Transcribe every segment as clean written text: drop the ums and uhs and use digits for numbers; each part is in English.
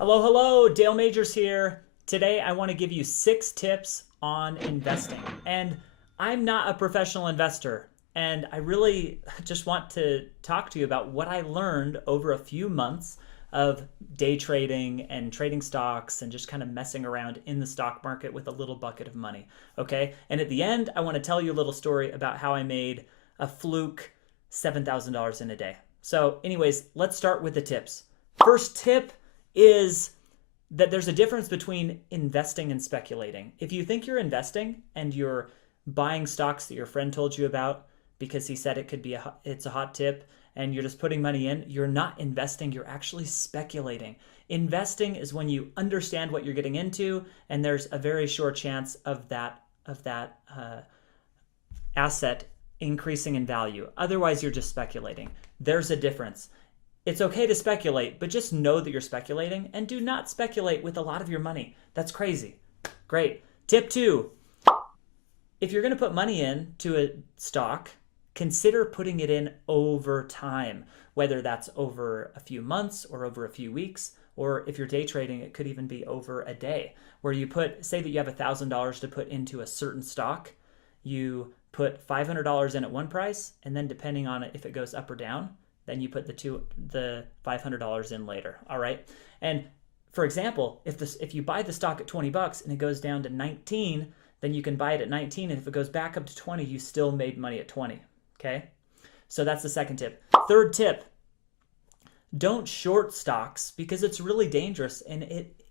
Hello, hello, Dale Majors here. Today I want to give you 6 tips on investing. And I'm not a professional investor, and I really just want to talk to you about what I learned over a few months of day trading and trading stocks and just kind of messing around in the stock market with a little bucket of money. Okay? And at the end, I want to tell you a little story about how I made a fluke $7,000 in a day. So, anyways, let's start with the tips. First tip is that there's a difference between investing and speculating. If you think you're investing and you're buying stocks that your friend told you about because he said it's a hot tip and you're just putting money in, you're not investing, you're actually speculating. Investing is when you understand what you're getting into and there's a very short chance of that asset increasing in value. Otherwise, you're just speculating. There's a difference. It's okay to speculate, but just know that you're speculating and do not speculate with a lot of your money. That's crazy. Great. Tip 2, if you're going to put money into a stock, consider putting it in over time, whether that's over a few months or over a few weeks, or if you're day trading, it could even be over a day, where you say that you have $1,000 to put into a certain stock, you put $500 in at one price, and then depending on it, if it goes up or down, then you put the $500 in later. All right. And for example, if you buy the stock at 20 bucks and it goes down to 19, then you can buy it at 19. And if it goes back up to 20, you still made money at 20. Okay. So that's the second tip. Third tip, don't short stocks because it's really dangerous and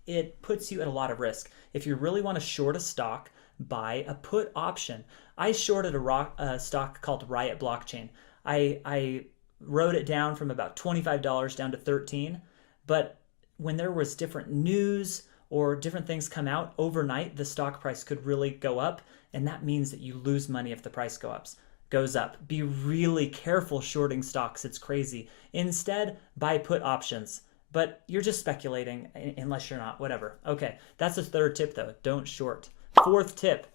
it puts you at a lot of risk. If you really want to short a stock, buy a put option. I shorted a stock called Riot Blockchain. I wrote it down from about $25 down to 13, but when there was different news or different things come out overnight, the stock price could really go up, and that means that you lose money if the price goes up. Be really careful shorting stocks. It's crazy. Instead, buy put options, but you're just speculating unless you're not, whatever. Okay, that's the third tip though. Don't short. Fourth tip,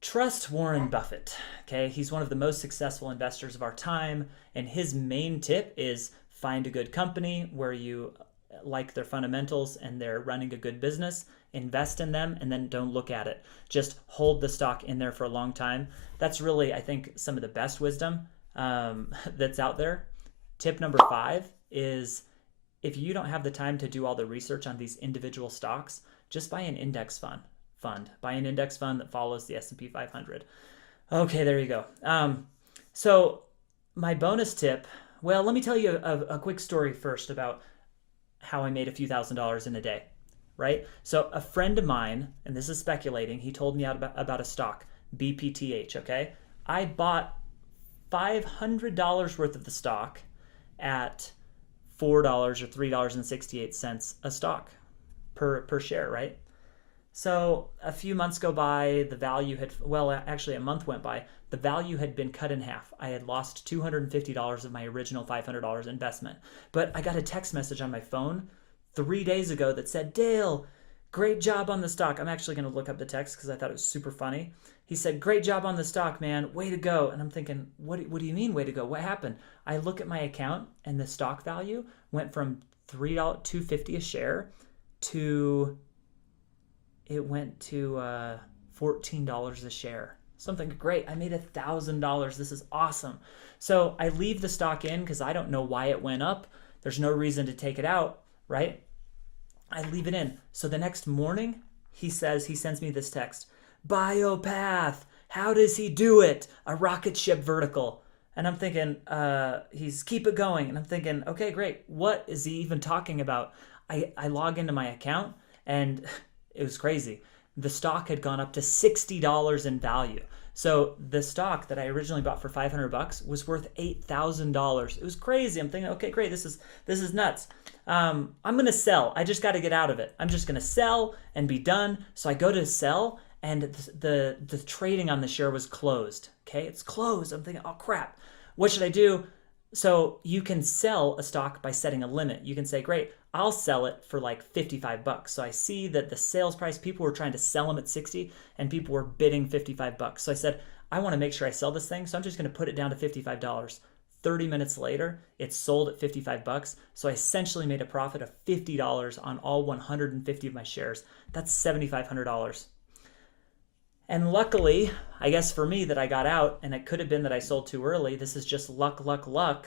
trust Warren Buffett. Okay, he's one of the most successful investors of our time, and his main tip is find a good company where you like their fundamentals and they're running a good business, invest in them, and then don't look at it. Just hold the stock in there for a long time. That's really, I think, some of the best wisdom that's out there. Tip number 5 is if you don't have the time to do all the research on these individual stocks, just buy an index fund. Buy an index fund that follows the S&P 500. Okay, there you go. So my bonus tip, well, let me tell you a quick story first about how I made a few $1,000s in a day, right? So a friend of mine, and this is speculating, he told me about a stock, BPTH, okay? I bought $500 worth of the stock at $4 or $3.68 a stock per share, right? So a few months go by, the value actually a month went by, the value had been cut in half. I had lost $250 of my original $500 investment. But I got a text message on my phone 3 days ago that said, Dale, great job on the stock. I'm actually going to look up the text because I thought it was super funny. He said, great job on the stock, man. Way to go. And I'm thinking, what do you mean way to go? What happened? I look at my account and the stock value went from $2.50 a share to... it went to $14 a share. Something great. I made $1,000. This is awesome. So I leave the stock in because I don't know why it went up. There's no reason to take it out, right? I leave it in. So the next morning, he sends me this text. Biopath, how does he do it? A rocket ship vertical. And I'm thinking, he's keep it going. And I'm thinking, okay, great. What is he even talking about? I log into my account and it was crazy. The stock had gone up to $60 in value. So the stock that I originally bought for $500 was worth $8,000. It was crazy. I'm thinking, okay, great. This is nuts. I'm going to sell. I just got to get out of it. I'm just going to sell and be done. So I go to sell and the trading on the share was closed. Okay, it's closed. I'm thinking, oh crap. What should I do? So you can sell a stock by setting a limit. You can say, great, I'll sell it for like 55 bucks. So I see that the sales price, people were trying to sell them at 60 and people were bidding 55 bucks. So I said, I want to make sure I sell this thing. So I'm just going to put it down to $55. 30 minutes later, it sold at 55 bucks. So I essentially made a profit of $50 on all 150 of my shares. That's $7,500. And luckily, I guess for me that I got out, and it could have been that I sold too early. This is just luck, luck, luck.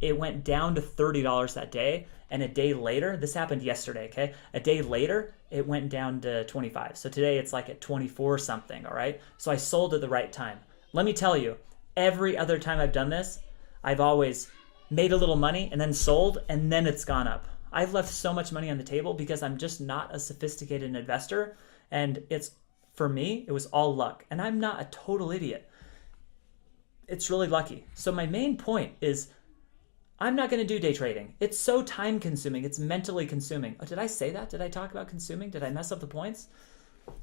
It went down to $30 that day. And a day later, this happened yesterday, okay? A day later, it went down to 25. So today it's like at 24 something, all right? So I sold at the right time. Let me tell you, every other time I've done this, I've always made a little money and then sold, and then it's gone up. I've left so much money on the table because I'm just not a sophisticated investor. And for me, it was all luck. And I'm not a total idiot. It's really lucky. So my main point is, I'm not going to do day trading. It's so time consuming. It's mentally consuming. Oh, did I say that? Did I talk about consuming? Did I mess up the points?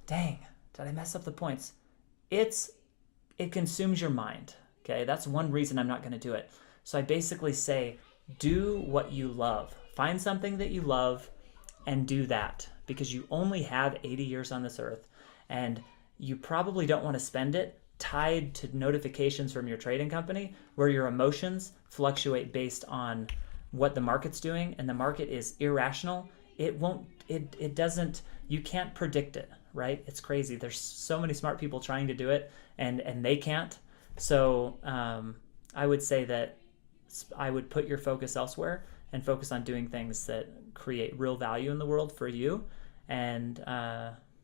Dang, did I mess up the points? It consumes your mind. Okay, that's one reason I'm not going to do it. So I basically say, do what you love. Find something that you love and do that, because you only have 80 years on this earth, and you probably don't want to spend it tied to notifications from your trading company where your emotions fluctuate based on what the market's doing, and the market is irrational. It doesn't, you can't predict it, right? It's crazy. There's so many smart people trying to do it, and they can't. So I would say that I would put your focus elsewhere and focus on doing things that create real value in the world for you. And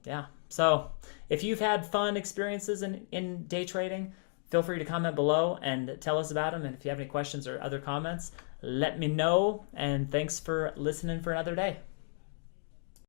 yeah, so if you've had fun experiences in day trading, feel free to comment below and tell us about them. And if you have any questions or other comments, let me know. And thanks for listening for another day.